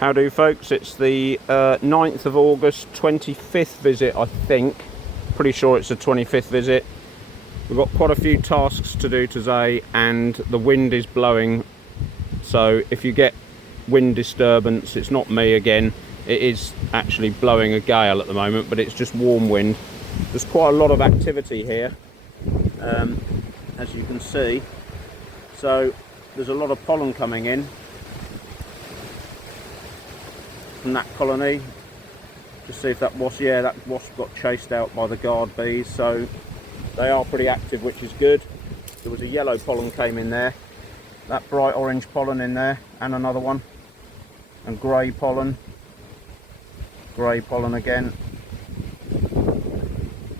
How do folks? It's the 9th of August, 25th visit I think. Pretty sure it's the 25th visit. We've got quite a few tasks to do today and the wind is blowing. So if you get wind disturbance, it's not me again. It is actually blowing a gale at the moment, but it's just warm wind. There's quite a lot of activity here, as you can see. So there's a lot of pollen coming in from that colony. Just see if that wasp, yeah, that wasp got chased out by the guard bees, so they are pretty active, which is good. There was a yellow pollen came in there, that bright orange pollen in there, and another one, and grey pollen again.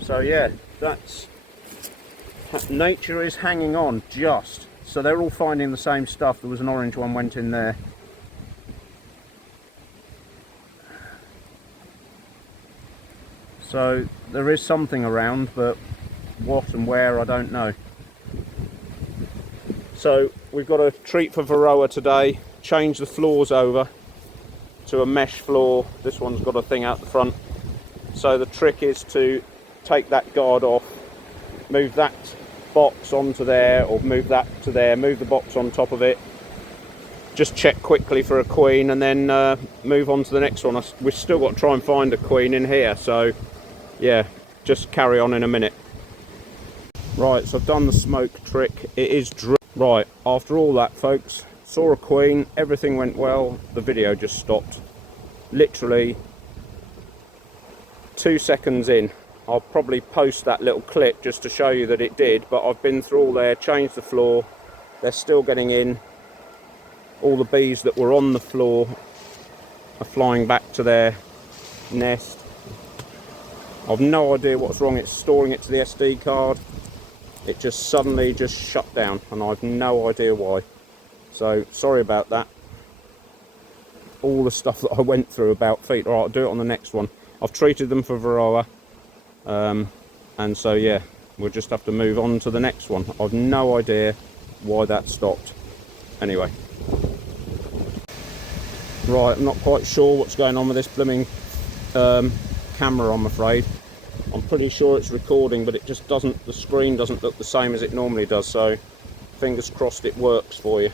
So yeah, that's, nature is hanging on just. So they're all finding the same stuff. There was an orange one went in there. So there is something around, but what and where I don't know. So we've got a treat for Varroa today. Change the floors over to a mesh floor. This one's got a thing out the front. So the trick is to take that guard off, move that box onto there, or move that to there, move the box on top of it, just check quickly for a queen, and then move on to the next one. We've still got to try and find a queen in here, so yeah, just carry on in a minute. Right, so I've done the smoke trick. It is right, after all that folks, saw a queen, everything went well, the video just stopped. Literally 2 seconds in. I'll probably post that little clip just to show you that it did, but I've been through all there, changed the floor, they're still getting in. All the bees that were on the floor are flying back to their nest. I've no idea what's wrong. It's storing it to the SD card. It just suddenly just shut down and I've no idea why. So sorry about that. All the stuff that I went through about feet. All right, I'll do it on the next one. I've treated them for Varroa. And so yeah, we'll just have to move on to the next one. I've no idea why that stopped. Anyway. Right, I'm not quite sure what's going on with this blooming camera, I'm afraid. I'm pretty sure it's recording, but it just doesn't, the screen doesn't look the same as it normally does, so fingers crossed it works for you.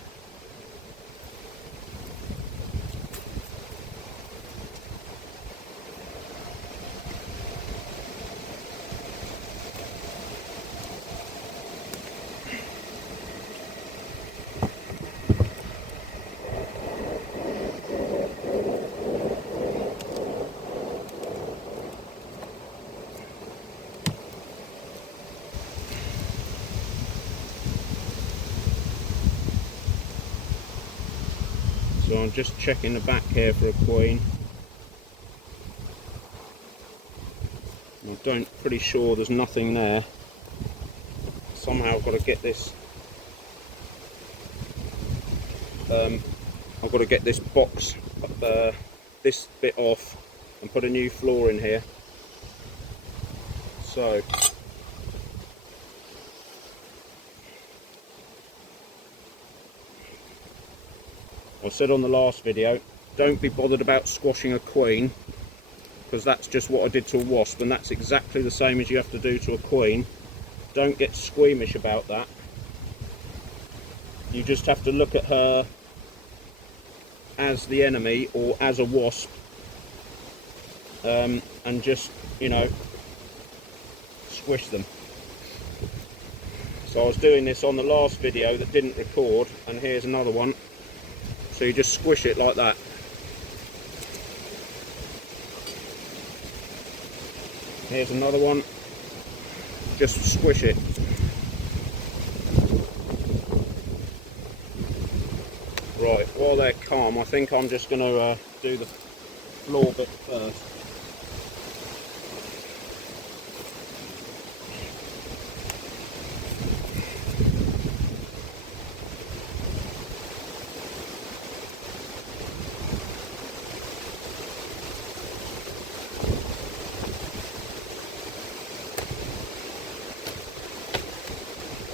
So I'm just checking the back here for a queen. I'm pretty sure there's nothing there. Somehow I've got to get this. I've got to get this box, this bit off, and put a new floor in here. So. I said on the last video, don't be bothered about squashing a queen, because that's just what I did to a wasp, and that's exactly the same as you have to do to a queen. Don't get squeamish about that. You just have to look at her as the enemy or as a wasp, and just, you know, squish them. So I was doing this on the last video that didn't record, and here's another one. So you just squish it like that. Here's another one. Just squish it. Right, while they're calm, I think I'm just going to do the floor bit first.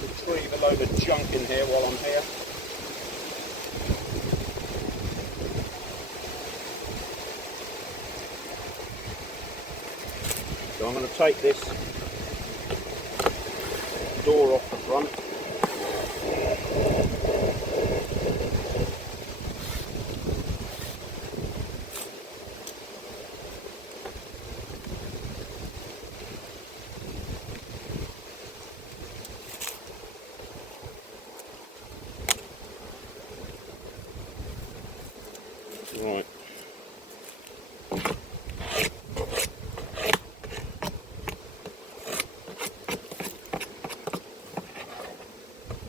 Retrieve a load of junk in here while I'm here. I'm going to take this door off the front. Right.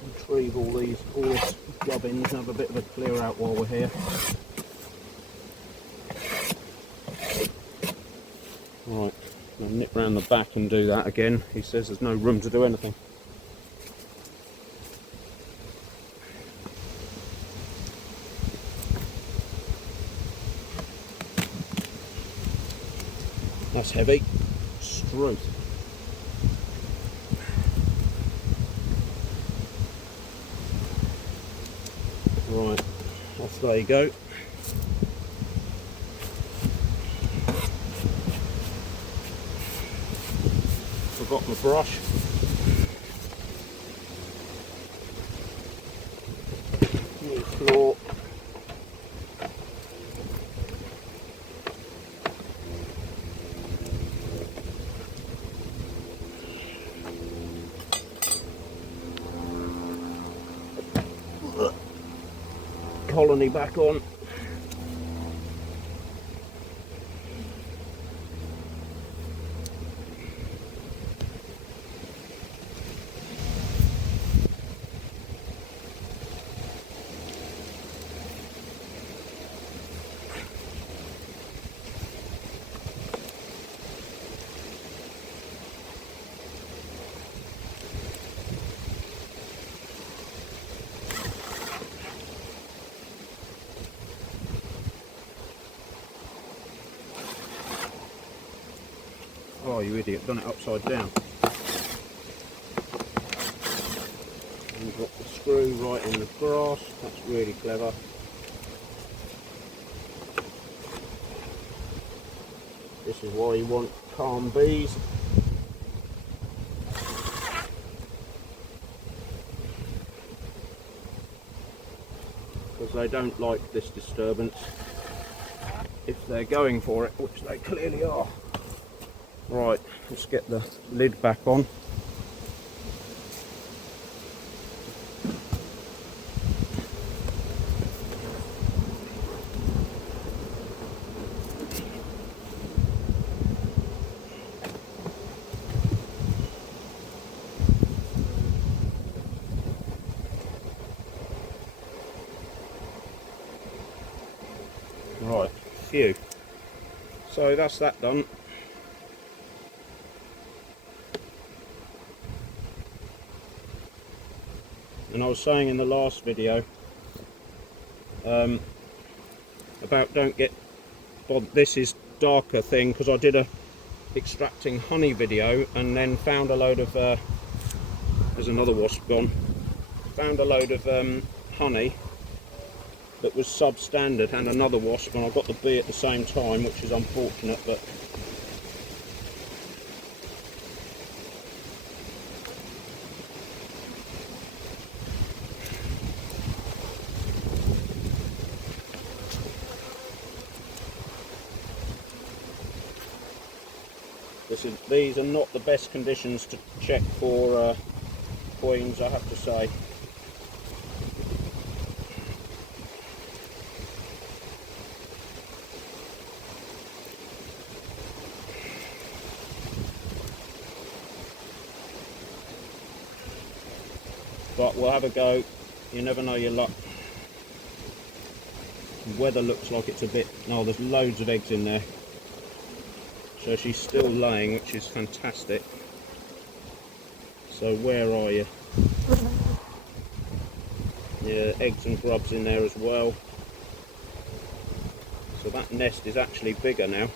Retrieve all this gubbins, have a bit of a clear out while we're here. Right, I'll nip round the back and do that again. He says there's no room to do anything. That's heavy. Struth. Right, off they go. Forgot my brush. New floor. Colony back on. Oh, you idiot, done it upside down. And drop the screw right in the grass, that's really clever. This is why you want calm bees. Because they don't like this disturbance if they're going for it, which they clearly are. Right, let's get the lid back on. Right, phew. So that's that done. And I was saying in the last video about don't get bothered. This is darker thing because I did a extracting honey video and then found a load of there's another wasp gone. Found a load of honey that was substandard and another wasp, and I got the bee at the same time, which is unfortunate, but these are not the best conditions to check for queens, I have to say. But we'll have a go. You never know your luck. The weather looks like it's a bit... Oh, there's loads of eggs in there. So she's still laying, which is fantastic. So where are you? Yeah, eggs and grubs in there as well. So that nest is actually bigger now.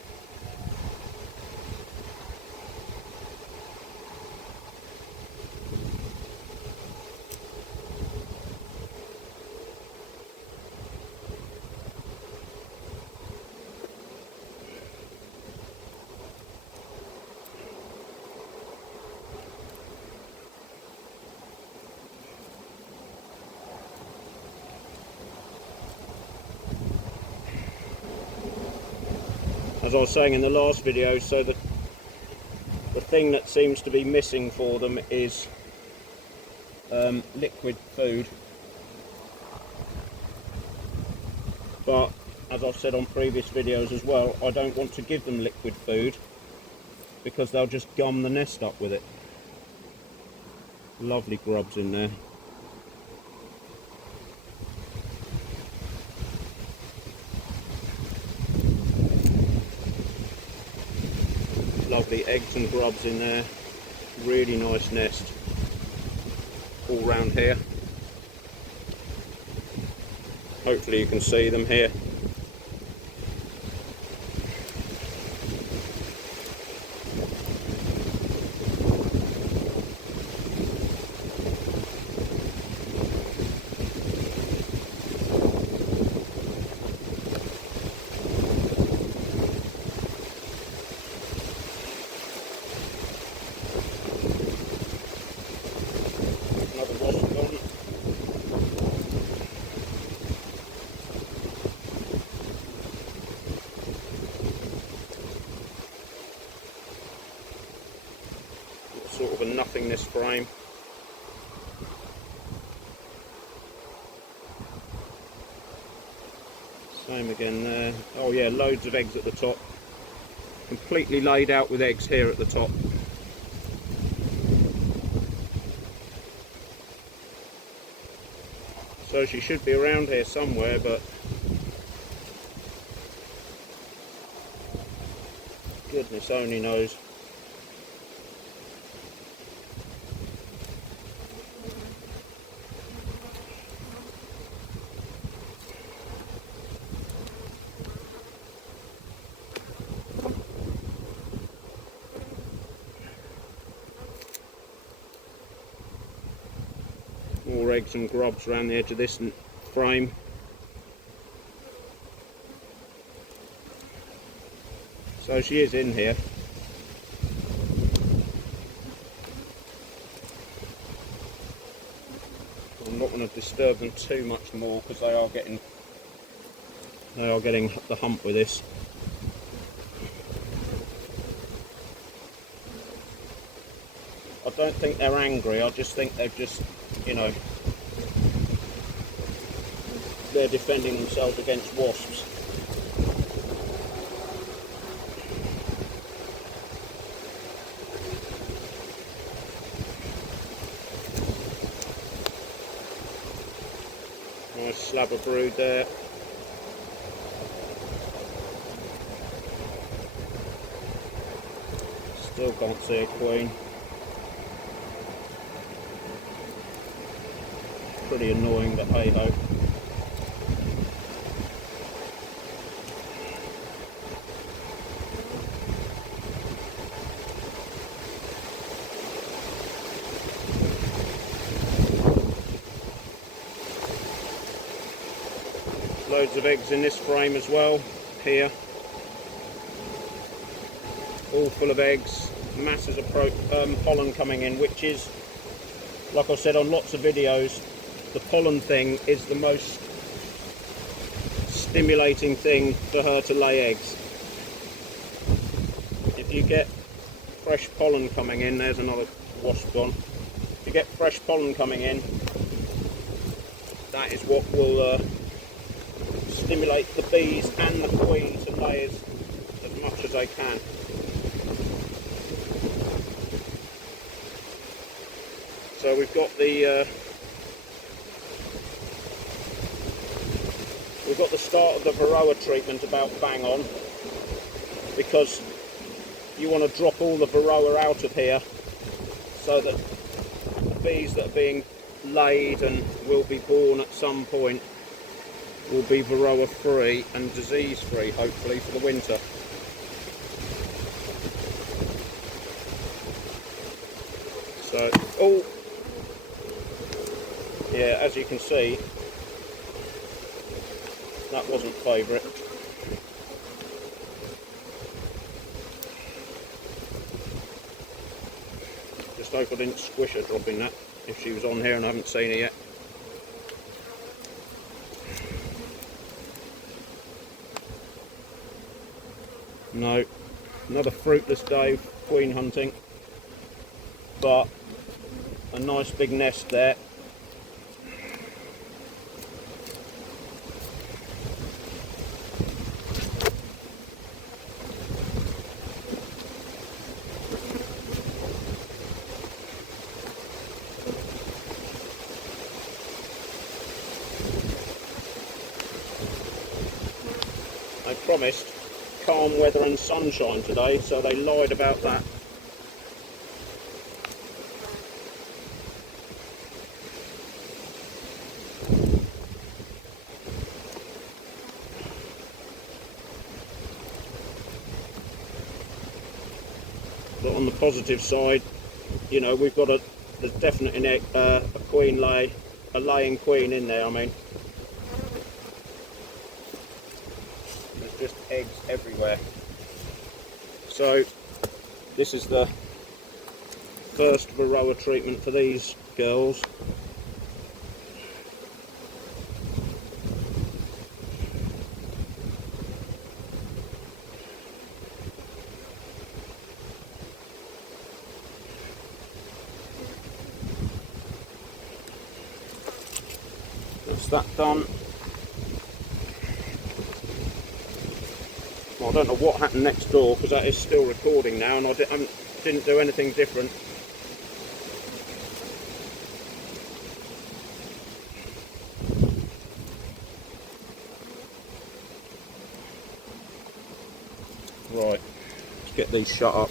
as I was saying in the last video, so the thing that seems to be missing for them is liquid food. But as I've said on previous videos as well, I don't want to give them liquid food because they'll just gum the nest up with it. Lovely grubs in there. Lovely eggs and grubs in there. Really nice nest all round here. Hopefully you can see them here. Sort of a nothingness frame. Same again there. Oh yeah, loads of eggs at the top. Completely laid out with eggs here at the top. So she should be around here somewhere, but goodness only knows. More eggs and grubs around the edge of this frame. So she is in here. I'm not going to disturb them too much more because they are getting the hump with this. I don't think they're angry, I just think they're just, you know, they're defending themselves against wasps. Nice slab of brood there. Still can't see a queen. Pretty annoying, but hey ho. Loads of eggs in this frame as well, here. All full of eggs, masses of pollen coming in, which is, like I said on lots of videos, the pollen thing is the most stimulating thing for her to lay eggs. If you get fresh pollen coming in, there's another wasp gone. If you get fresh pollen coming in, that is what will stimulate the bees and the queen to lay as much as they can. So we've got the start of the varroa treatment about bang on, because you want to drop all the varroa out of here so that the bees that are being laid and will be born at some point will be varroa free and disease free, hopefully, for the winter. So, oh yeah, as you can see, that wasn't favourite. Just hope I didn't squish her dropping that, if she was on here and I haven't seen her yet. No, another fruitless day queen hunting, but a nice big nest there. They promised calm weather and sunshine today, so they lied about that. But on the positive side, you know, we've got there's definitely a queen a laying queen in there. I mean, there's just eggs everywhere. So this is the first varroa treatment for these girls. That's that done. Well, I don't know what happened next door because that is still recording now, and I didn't do anything different. Right, let's get these shut up.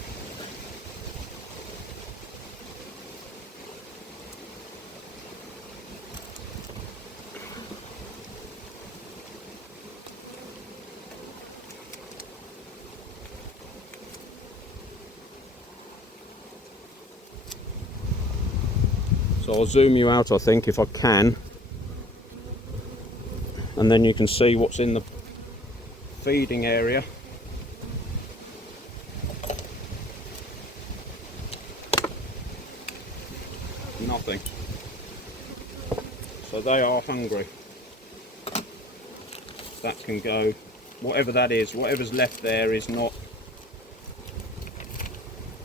So I'll zoom you out, I think, if I can, and then you can see what's in the feeding area. Nothing. So they are hungry. That can go, whatever that is, whatever's left there is not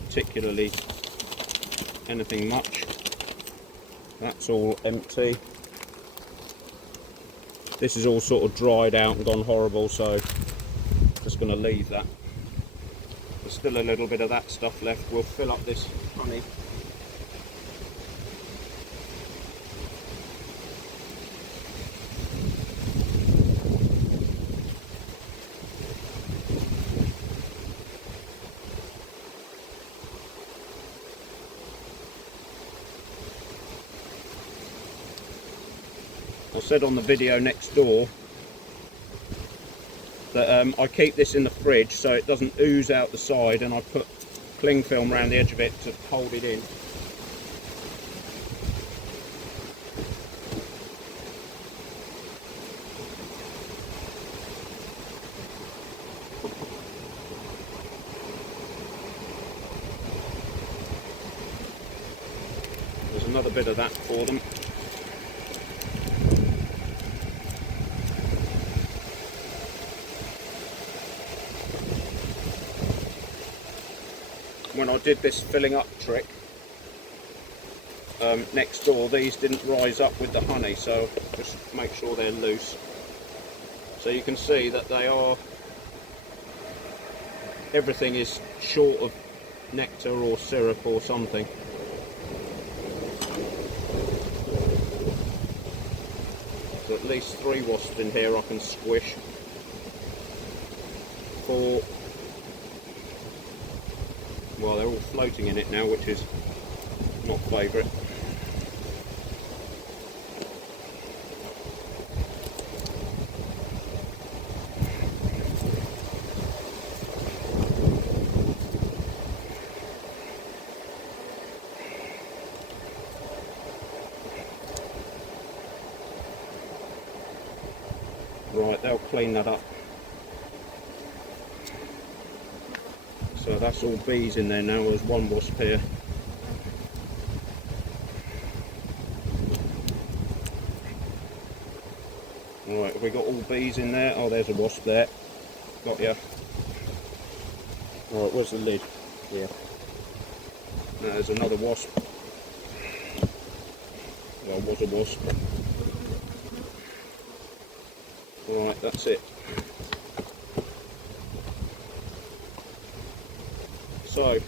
particularly anything much. That's all empty. This is all sort of dried out and gone horrible, so just going to leave that. There's still a little bit of that stuff left. We'll fill up this honey. I said on the video next door that I keep this in the fridge so it doesn't ooze out the side, and I put cling film around the edge of it to hold it in. There's another bit of that for them. When I did this filling up trick next door, these didn't rise up with the honey, so just make sure they're loose. So you can see that they are, everything is short of nectar or syrup or something. So at least 3 wasps in here I can squish. 4. Well, they're all floating in it now, which is not favourite. Right, they'll clean that up. So that's all bees in there now. There's 1 wasp here. Right, have we got all bees in there? Oh, there's a wasp there. Got ya. Right, where's the lid? Yeah. Now there's another wasp. Well, was a wasp. Right, that's it. So,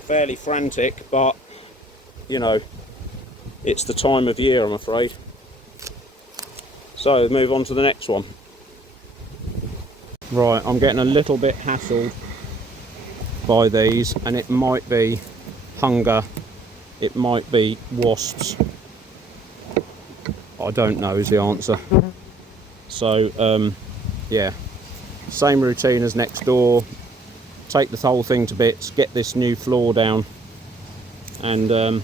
fairly frantic, but you know, it's the time of year, I'm afraid. So, move on to the next one. Right, I'm getting a little bit hassled by these, and it might be hunger, it might be wasps. I don't know is the answer. So, yeah, same routine as next door. Take the whole thing to bits, get this new floor down, and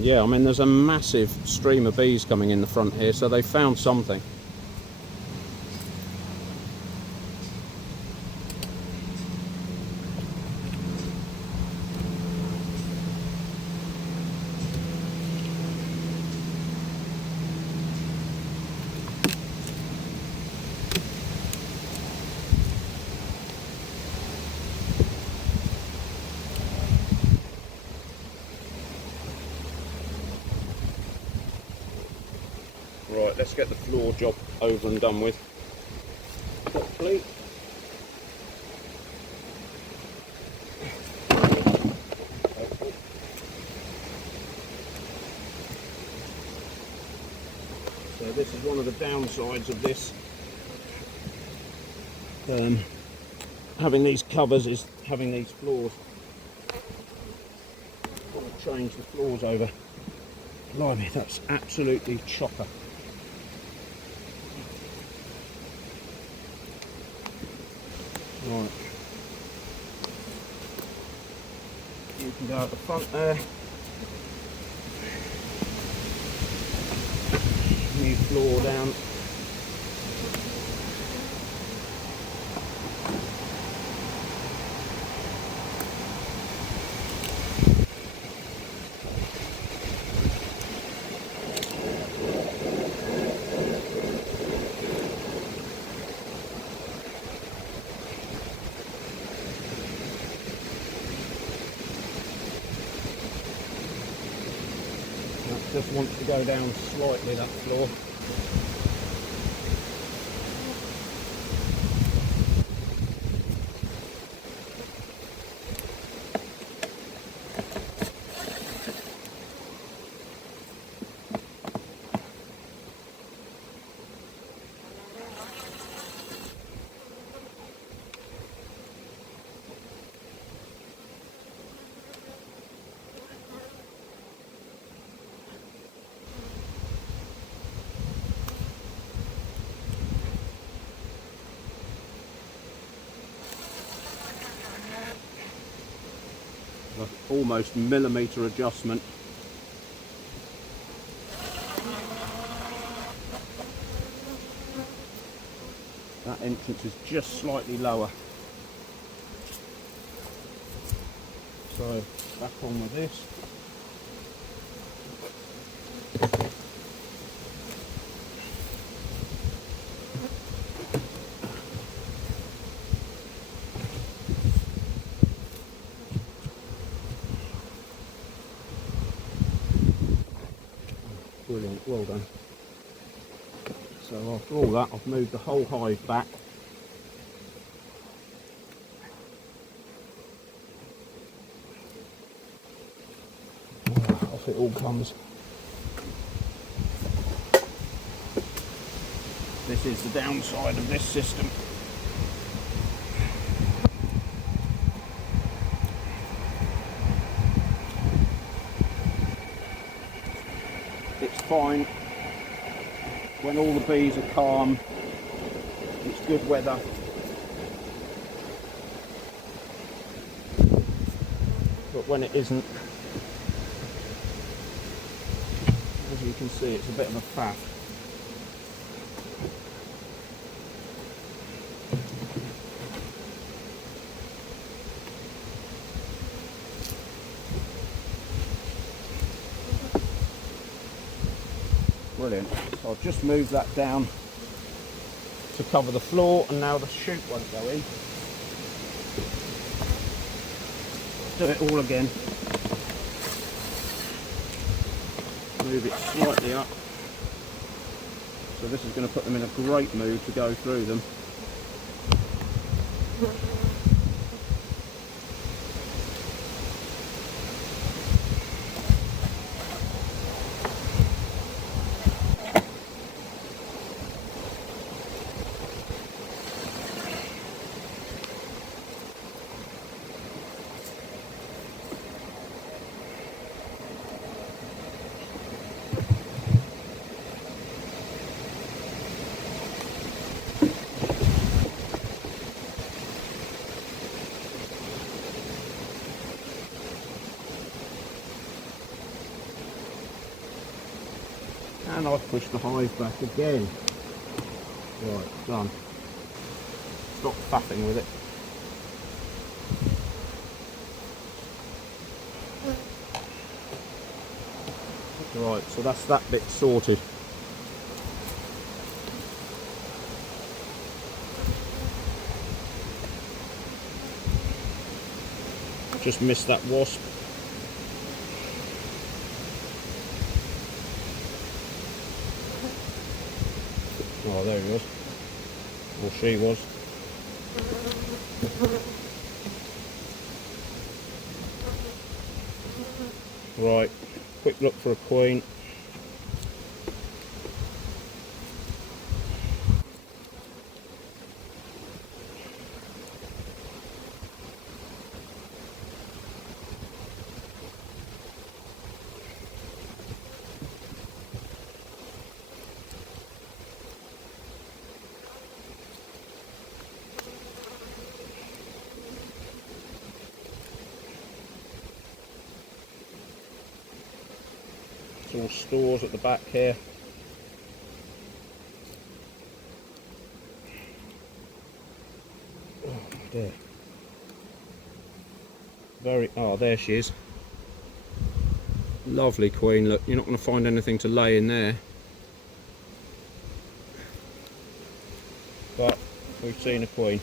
yeah, I mean there's a massive stream of bees coming in the front here, so they found something. Right, let's get the floor job over and done with properly. So this is one of the downsides of this. Having these covers is having these floors. I'll change the floors over. Blimey, that's absolutely chocker. Right. You can go out the front there. New floor down. Just wants to go down slightly, that floor. Almost millimetre adjustment. That entrance is just slightly lower. So back on with this. Brilliant, well done. So after all that, I've moved the whole hive back. Off it all comes. This is the downside of this system. It's fine when all the bees are calm, it's good weather. But when it isn't, as you can see, it's a bit of a faff. Brilliant. So I'll just move that down to cover the floor, and now the chute won't go in. do it all again. Move it slightly up. So this is going to put them in a great mood to go through them. And I've pushed the hive back again. Right, done. Stop faffing with it. Right, so that's that bit sorted. Just missed that wasp. Oh, there he was. Or she was. Right, quick look for a queen. All stores at the back here. Oh dear. There she is. Lovely queen. Look, you're not going to find anything to lay in there. But we've seen a queen.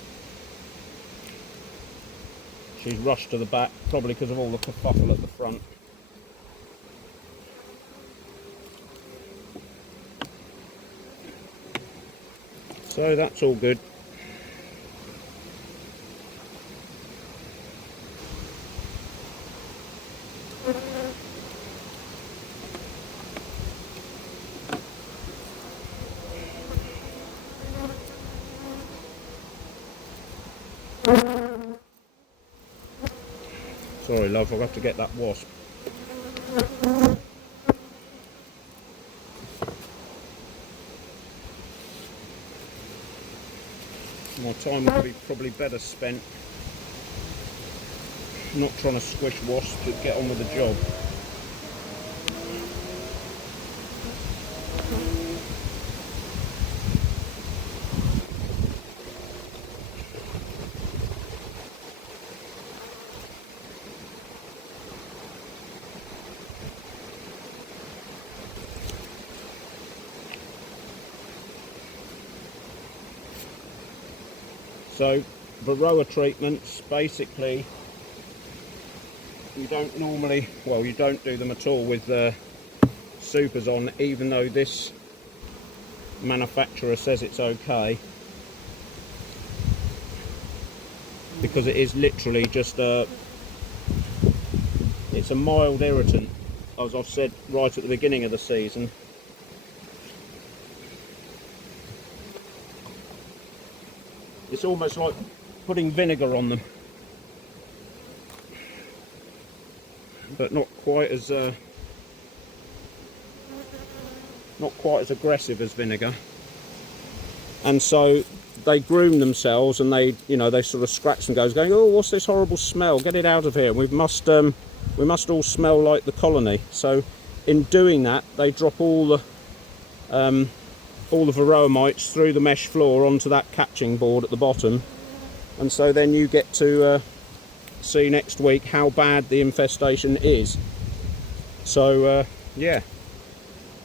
She's rushed to the back, probably because of all the kerfuffle at the front. So that's all good. Sorry love, I'll have to get that wasp. My time would be probably better spent not trying to squish wasps, but get on with the job. So Varroa treatments, basically you don't normally, well you don't do them at all with supers on, even though this manufacturer says it's okay, because it is literally just it's a mild irritant, as I've said right at the beginning of the season. It's almost like putting vinegar on them, but not quite as aggressive as vinegar. And so they groom themselves, and they sort of scratch and goes, going, oh, what's this horrible smell? Get it out of here. We must all smell like the colony. So in doing that, they drop all the varroa mites through the mesh floor onto that catching board at the bottom, and so then you get to see next week how bad the infestation is. So yeah,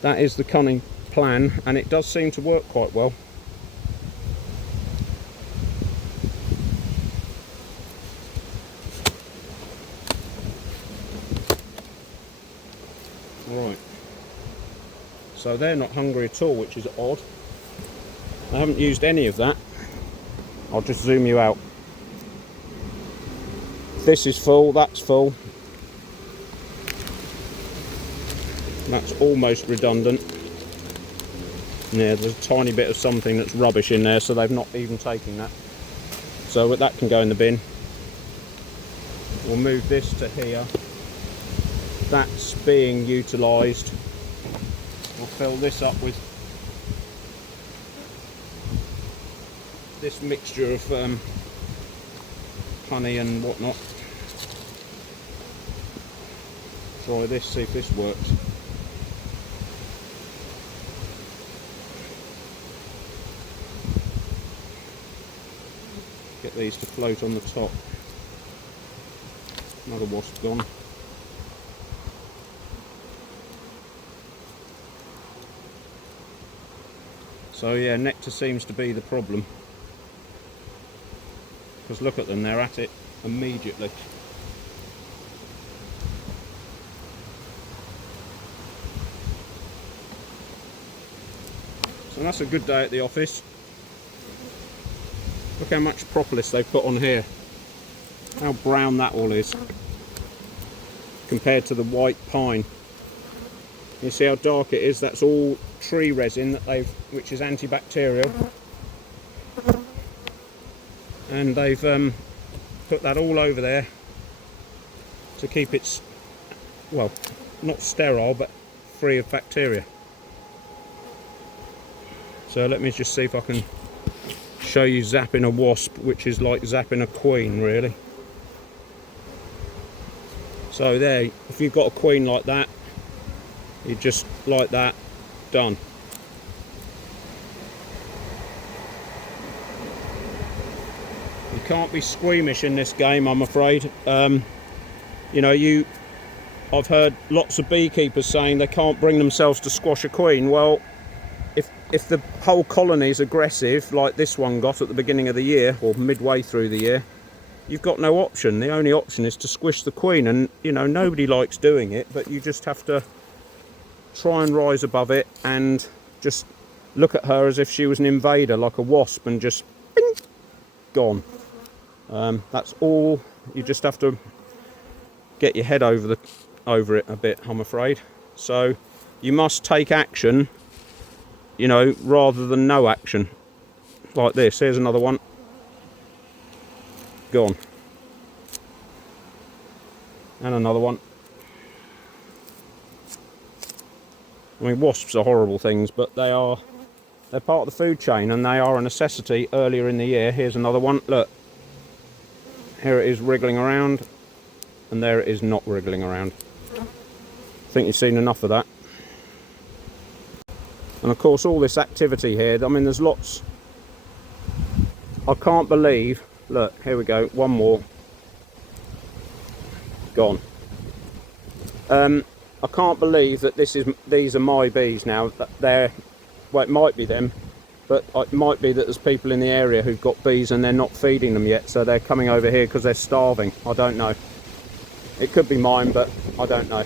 that is the cunning plan, and it does seem to work quite well. so they're not hungry at all, which is odd. I haven't used any of that. I'll just zoom you out. This is full, that's full. That's almost redundant. Yeah, there's a tiny bit of something that's rubbish in there, so they've not even taken that. So that can go in the bin. We'll move this to here. That's being utilised. We'll fill this up with this mixture of honey and whatnot. Try this, see if this works. Get these to float on the top. Another wasp gone. So yeah, nectar seems to be the problem. Because look at them, they're at it immediately. So that's a good day at the office. Look how much propolis they've put on here. How brown that all is compared to the white pine. You see how dark it is? That's all tree resin that which is antibacterial, and they've put that all over there to keep it, well, not sterile but free of bacteria. So let me just see if I can show you zapping a wasp, which is like zapping a queen really. So there, if you've got a queen like that, you just like that, done. You can't be squeamish in this game, I'm afraid. You know, I've heard lots of beekeepers saying they can't bring themselves to squash a queen. Well, if the whole colony is aggressive, like this one got at the beginning of the year, or midway through the year, you've got no option. The only option is to squish the queen, and you know, nobody likes doing it, but you just have to try and rise above it and just look at her as if she was an invader, like a wasp, and just bing, gone. That's all. You just have to get your head over it a bit, I'm afraid. So you must take action, you know, rather than no action. Like this. Here's another one. Gone. And another one. I mean, wasps are horrible things, but they're part of the food chain, and they are a necessity earlier in the year. Here's another one. Look. Here it is wriggling around, and there it is not wriggling around. I think you've seen enough of that. And of course, all this activity here, I mean, there's lots. I can't believe, look, here we go, one more. Gone. I can't believe that these are my bees now. That well, it might be them, but it might be that there's people in the area who've got bees and they're not feeding them yet, so they're coming over here because they're starving. I don't know. It could be mine, but I don't know.